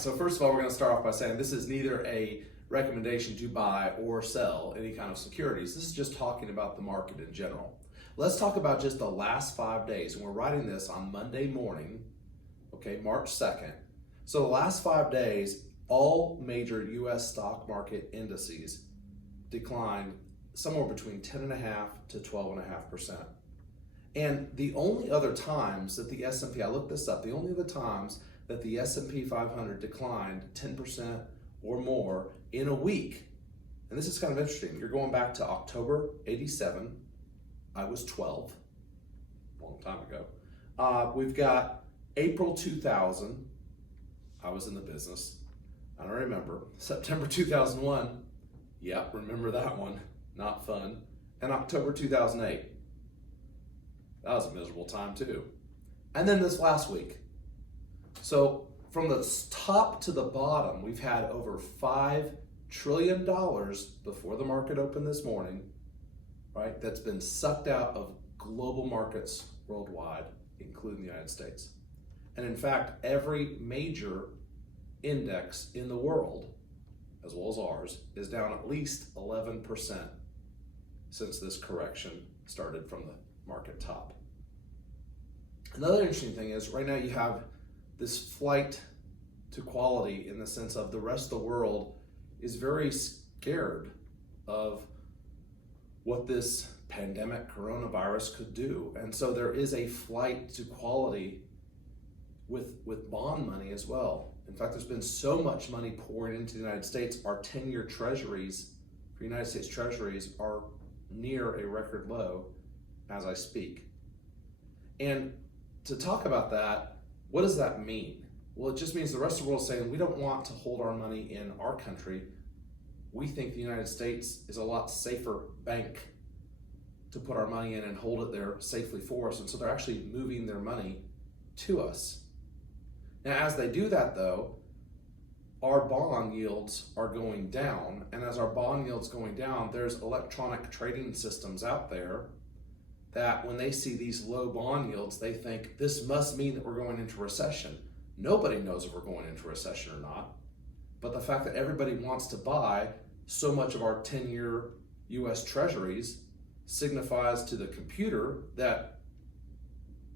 so first of all, we're going to start off by saying this is neither a recommendation to buy or sell any kind of securities. This is just talking about the market in general. Let's talk about just the last 5 days. And we're writing this on Monday morning, okay, March 2nd. So the last 5 days, all major U.S. stock market indices declined somewhere between 10.5% to 12.5%. And the only other times that the S&P, I looked this up, the only other times that the S&P 500 declined 10% or more in a week, and this is kind of interesting, you're going back to October 87, I was 12, a long time ago. We've got April 2000, I was in the business, I don't remember. September 2001, yep, remember that one, not fun. And October 2008, that was a miserable time too. And then this last week. So from the top to the bottom, we've had over $5 trillion before the market opened this morning, right? That's been sucked out of global markets worldwide, including the United States. And in fact, every major index in the world, as well as ours, is down at least 11% since this correction started from the market top. Another interesting thing is right now you have this flight to quality in the sense of the rest of the world is very scared of what this pandemic coronavirus could do. And so there is a flight to quality with bond money as well. In fact, there's been so much money pouring into the United States, our 10-year treasuries for United States treasuries are near a record low as I speak. And to talk about that, what does that mean? Well, it just means the rest of the world is saying we don't want to hold our money in our country. We think the United States is a lot safer bank to put our money in and hold it there safely for us. And so they're actually moving their money to us. Now, as they do that though, our bond yields are going down. And as our bond yields going down, there's electronic trading systems out there that when they see these low bond yields, they think this must mean that we're going into recession. Nobody knows if we're going into recession or not. But the fact that everybody wants to buy so much of our 10-year US treasuries signifies to the computer that,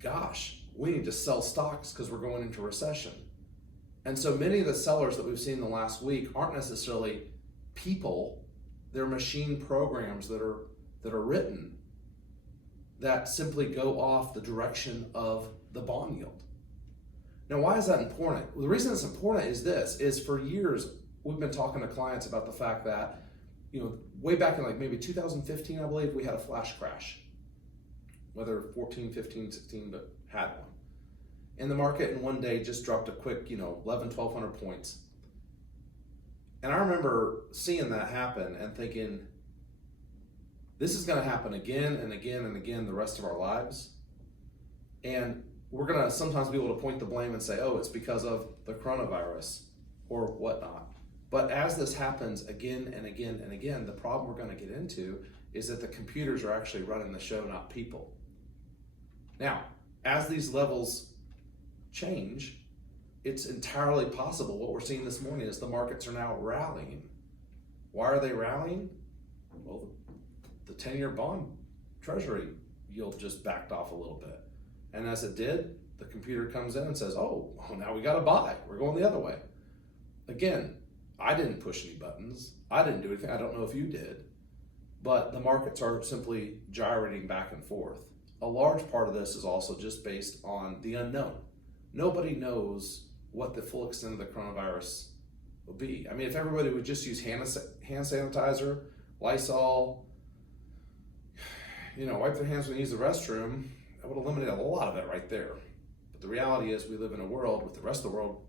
gosh, we need to sell stocks because we're going into recession. And so many of the sellers that we've seen in the last week aren't necessarily people, they're machine programs that are written that simply go off the direction of the bond yield. Now, why is that important? Well, the reason it's important is this, is for years, we've been talking to clients about the fact that, way back in like maybe 2015, I believe, we had a flash crash. Whether 14, 15, 16, but had one. And the market in one day just dropped a quick, 1,100 points. And I remember seeing that happen and thinking, this is going to happen again and again and again the rest of our lives. And we're going to sometimes be able to point the blame and say, oh, it's because of the coronavirus or whatnot. But as this happens again and again and again, the problem we're going to get into is that the computers are actually running the show, not people. Now, as these levels change, it's entirely possible. What we're seeing this morning is the markets are now rallying. Why are they rallying? Well, the 10-year bond treasury yield just backed off a little bit. And as it did, the computer comes in and says, oh, now we got to buy. We're going the other way. Again, I didn't push any buttons. I didn't do anything. I don't know if you did. But the markets are simply gyrating back and forth. A large part of this is also just based on the unknown. Nobody knows what the full extent of the coronavirus will be. I mean, if everybody would just use hand sanitizer, Lysol, wipe their hands when they use the restroom, that would eliminate a lot of it right there. But the reality is we live in a world with the rest of the world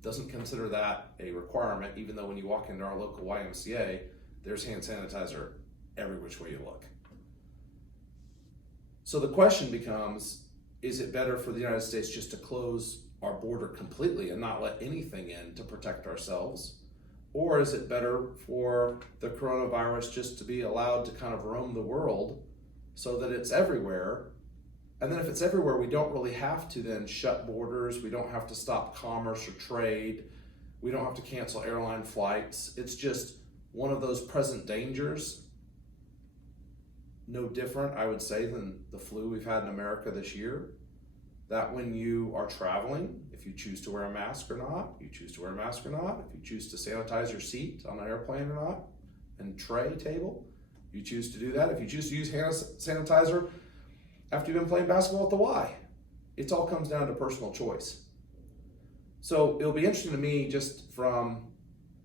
doesn't consider that a requirement, even though when you walk into our local YMCA, there's hand sanitizer every which way you look. So the question becomes, is it better for the United States just to close our border completely and not let anything in to protect ourselves? Or is it better for the coronavirus just to be allowed to kind of roam the world so that it's everywhere? And then if it's everywhere, we don't really have to then shut borders. We don't have to stop commerce or trade. We don't have to cancel airline flights. It's just one of those present dangers. No different, I would say, than the flu we've had in America this year. That when you are traveling, if you choose to wear a mask or not, you choose to wear a mask or not. If you choose to sanitize your seat on an airplane or not, and tray table, you choose to do that. If you choose to use hand sanitizer after you've been playing basketball at the Y, it all comes down to personal choice. So it'll be interesting to me, just from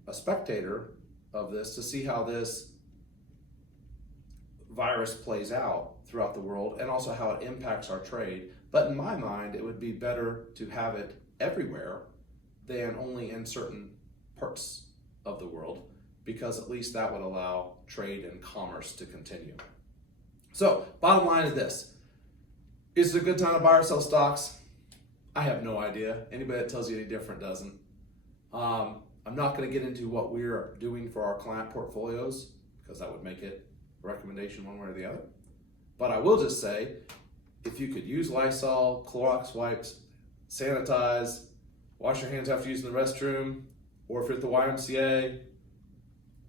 a spectator of this, to see how this virus plays out throughout the world and also how it impacts our trade. But in my mind, it would be better to have it everywhere than only in certain parts of the world, because at least that would allow trade and commerce to continue. So bottom line is this: is it a good time to buy or sell stocks? I have no idea. Anybody that tells you any different doesn't. I'm not going to get into what we're doing for our client portfolios, because that would make it a recommendation one way or the other. But I will just say, if you could use Lysol, Clorox wipes, sanitize, wash your hands after using the restroom, or if you're at the YMCA,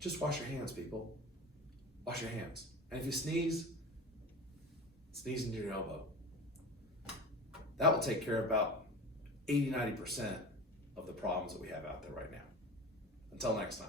just wash your hands, people. Wash your hands. And if you sneeze, sneeze into your elbow. That will take care of about 80-90% of the problems that we have out there right now. Until next time.